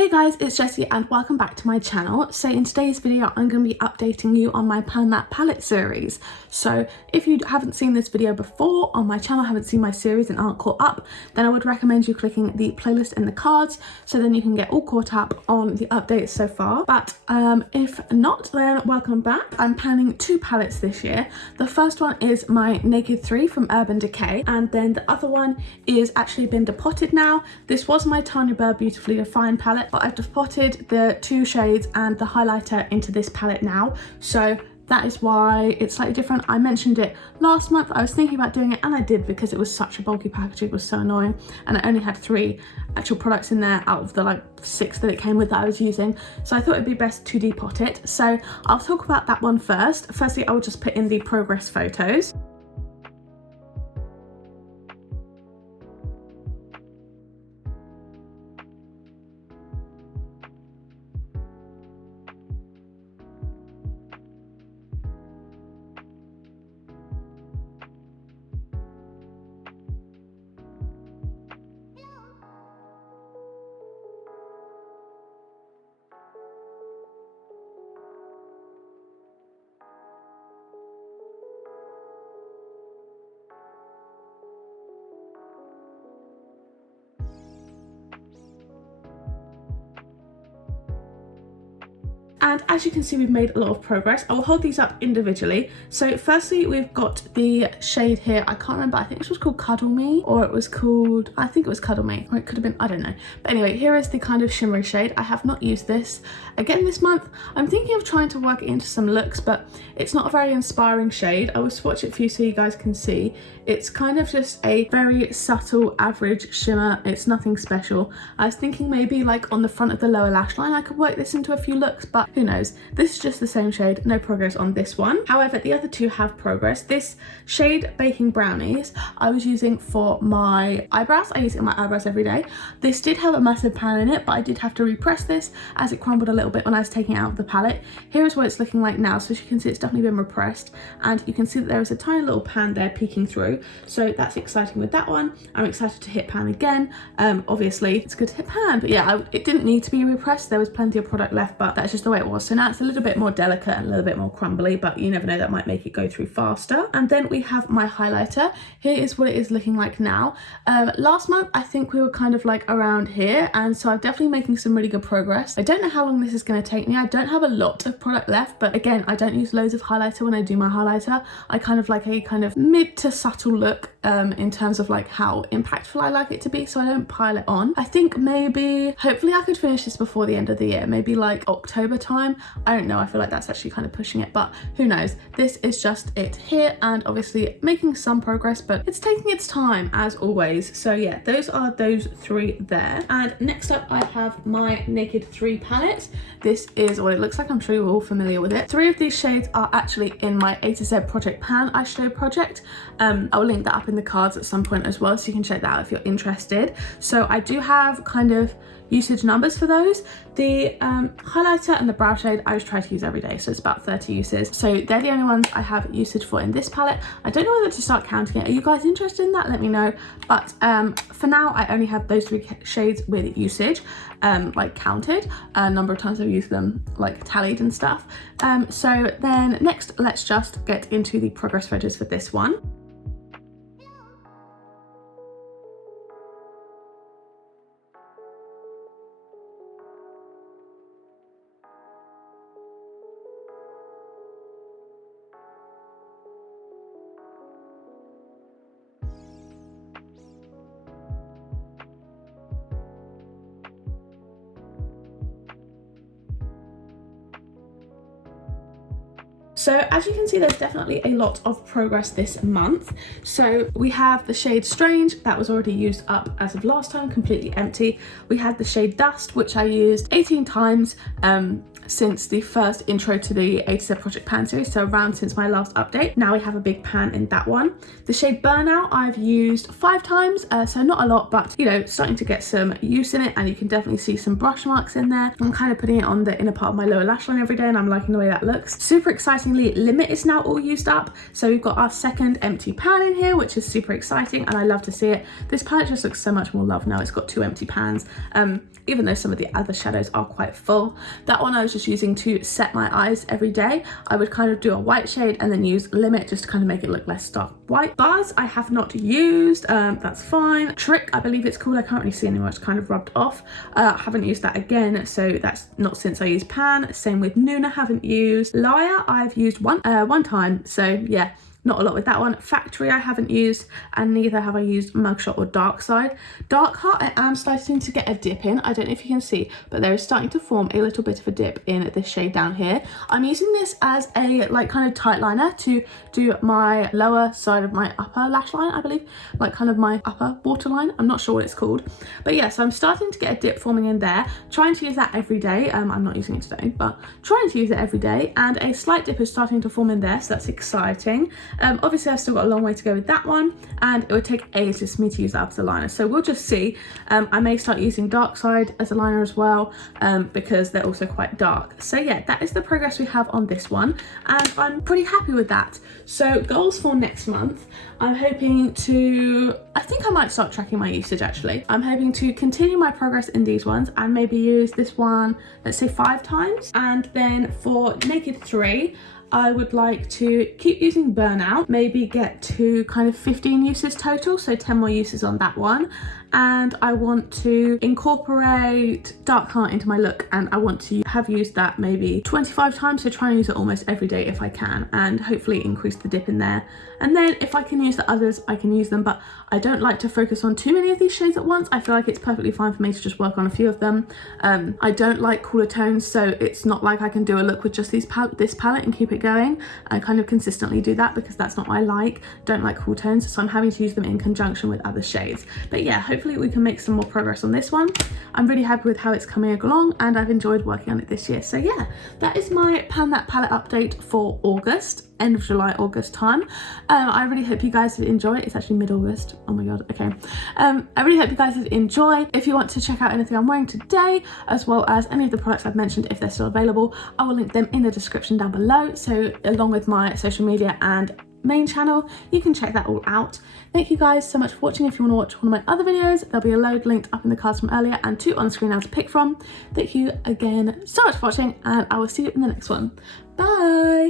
Hey guys, it's Jessie and welcome back to my channel. So in today's video, I'm going to be updating you on my Pan That palette series. So if you haven't seen this video before on my channel, haven't seen my series and aren't caught up, then I would recommend you clicking the playlist in the cards so then you can get all caught up on the updates so far. But if not, then welcome back. I'm panning two palettes this year. The first one is my Naked 3 from Urban Decay, and then the other one is actually been depotted now. This was my Tanya Burr Beautifully Defined palette, but I've depotted the two shades and the highlighter into this palette now, so that is why it's slightly different. I mentioned it last month. I was thinking about doing it and I did because it was such a bulky package. It was so annoying, and I only had 3 actual products in there out of the like 6 that it came with that I was using, so I thought it'd be best to depot it. So I'll talk about that one first. Firstly, I will just put in the progress photos. And as you can see, we've made a lot of progress. I will hold these up individually. So firstly, we've got the shade here. I can't remember, I think this was called Cuddle Me, or it was called, I think it was Cuddle Me, or it could have been, I don't know. But anyway, here is the kind of shimmery shade. I have not used this again this month. I'm thinking of trying to work it into some looks, but it's not a very inspiring shade. I will swatch it for you so you guys can see. It's kind of just a very subtle average shimmer. It's nothing special. I was thinking maybe like on the front of the lower lash line, I could work this into a few looks, but who knows. This is just the same shade, no progress on this one. However, the other two have progress. This shade Baking Brownies I was using for my eyebrows. I use it in my eyebrows every day. This did have a massive pan in it, but I did have to repress this as it crumbled a little bit when I was taking it out of the palette. Here is what it's looking like now. So as you can see, it's definitely been repressed, and you can see that there is a tiny little pan there peeking through. So that's exciting with that one. I'm excited to hit pan again. Obviously it's good to hit pan, but yeah, it didn't need to be repressed. There was plenty of product left, but that's just the way it was. So now it's a little bit more delicate and a little bit more crumbly, but you never know, that might make it go through faster. And then we have my highlighter. Here is what it is looking like now. Last month I think we were kind of like around here, and so I'm definitely making some really good progress. I don't know how long this is going to take me. I don't have a lot of product left, but again, I don't use loads of highlighter when I do my highlighter. I kind of like a kind of mid to subtle look in terms of like how impactful I like it to be, so I don't pile it on. I think maybe, hopefully I could finish this before the end of the year, maybe like October time. I don't know, I feel like that's actually kind of pushing it, but who knows. This is just it here, and obviously making some progress, but it's taking its time as always. So yeah, those are those 3 there. And next up I have my Naked 3 palette. This is what it looks like. I'm sure you're all familiar with it. 3 of these shades are actually in my A to Z Project Pan eyeshadow project. I'll link that up in the cards at some point as well, so you can check that out if you're interested. So I do have kind of usage numbers for those. The highlighter and the brow shade I just try to use every day, so it's about 30 uses. So they're the only ones I have usage for in this palette. I don't know whether to start counting it. Are you guys interested in that? Let me know. But for now, I only have those 3 shades with usage, like counted. A number of times I've used them like tallied and stuff. So then next, let's just get into the progress photos for this one. So as you can see, there's definitely a lot of progress this month. So we have the shade Strange, that was already used up as of last time, completely empty. We had the shade Dust, which I used 18 times since the first intro to the A to Z Project Pan series, so around since my last update. Now we have a big pan in that one. The shade Burnout I've used 5 times, so not a lot, but you know, starting to get some use in it, and you can definitely see some brush marks in there. I'm kind of putting it on the inner part of my lower lash line every day, and I'm liking the way that looks. Super excitingly, Limit is now all used up, so we've got our second empty pan in here, which is super exciting, and I love to see it. This palette just looks so much more love now. It's got 2 empty pans. even though some of the other shadows are quite full. That one I was just using to set my eyes every day. I would kind of do a white shade and then use Limit just to kind of make it look less stark white. Buzz I have not used, that's fine. Trick, I believe it's called, I can't really see anymore, it's kind of rubbed off. Haven't used that again, so that's not since I used Pan. Same with Nuna, haven't used. Liar I've used one time, so yeah, not a lot with that one. Factory I haven't used, and neither have I used Mugshot or Dark Side. Dark Heart I am starting to get a dip in. I don't know if you can see, but there is starting to form a little bit of a dip in this shade down here. I'm using this as a like kind of tight liner to do my lower side of my upper lash line, I believe, like kind of my upper waterline. I'm not sure what it's called, but yeah, so I'm starting to get a dip forming in there. Trying to use that every day. I'm not using it today, but trying to use it every day, and a slight dip is starting to form in there, so that's exciting. Obviously I've still got a long way to go with that one, and it would take ages for me to use that as a liner, so we'll just see. I may start using Dark Side as a liner as well, because they're also quite dark. So yeah, that is the progress we have on this one, and I'm pretty happy with that. So goals for next month, I'm hoping to, I think I might start tracking my usage actually. I'm hoping to continue my progress in these ones and maybe use this one, let's say 5 times. And then for Naked 3, I would like to keep using Burnout, maybe get to kind of 15 uses total, so 10 more uses on that one. And I want to incorporate Dark Heart into my look, and I want to have used that maybe 25 times, so try and use it almost every day if I can, and hopefully increase the dip in there. And then if I can use the others, I can use them, but I don't like to focus on too many of these shades at once. I feel like it's perfectly fine for me to just work on a few of them. I don't like cooler tones, so it's not like I can do a look with just this palette and keep it going. I kind of consistently do that because that's not what I like. Don't like cool tones, so I'm having to use them in conjunction with other shades. But yeah, hopefully we can make some more progress on this one. I'm really happy with how it's coming along, and I've enjoyed working on it this year. So yeah, that is my Pan That Palette update for August, end of July, August time. I really hope you guys did enjoy it. It's actually mid-August. Oh my god, okay. I really hope you guys did enjoy. If you want to check out anything I'm wearing today, as well as any of the products I've mentioned, if they're still available, I will link them in the description down below. So along with my social media and main channel, you can check that all out. Thank you guys so much for watching. If you want to watch one of my other videos, there'll be a load linked up in the cards from earlier and 2 on screen now to pick from. Thank you again so much for watching, and I will see you in the next one. Bye.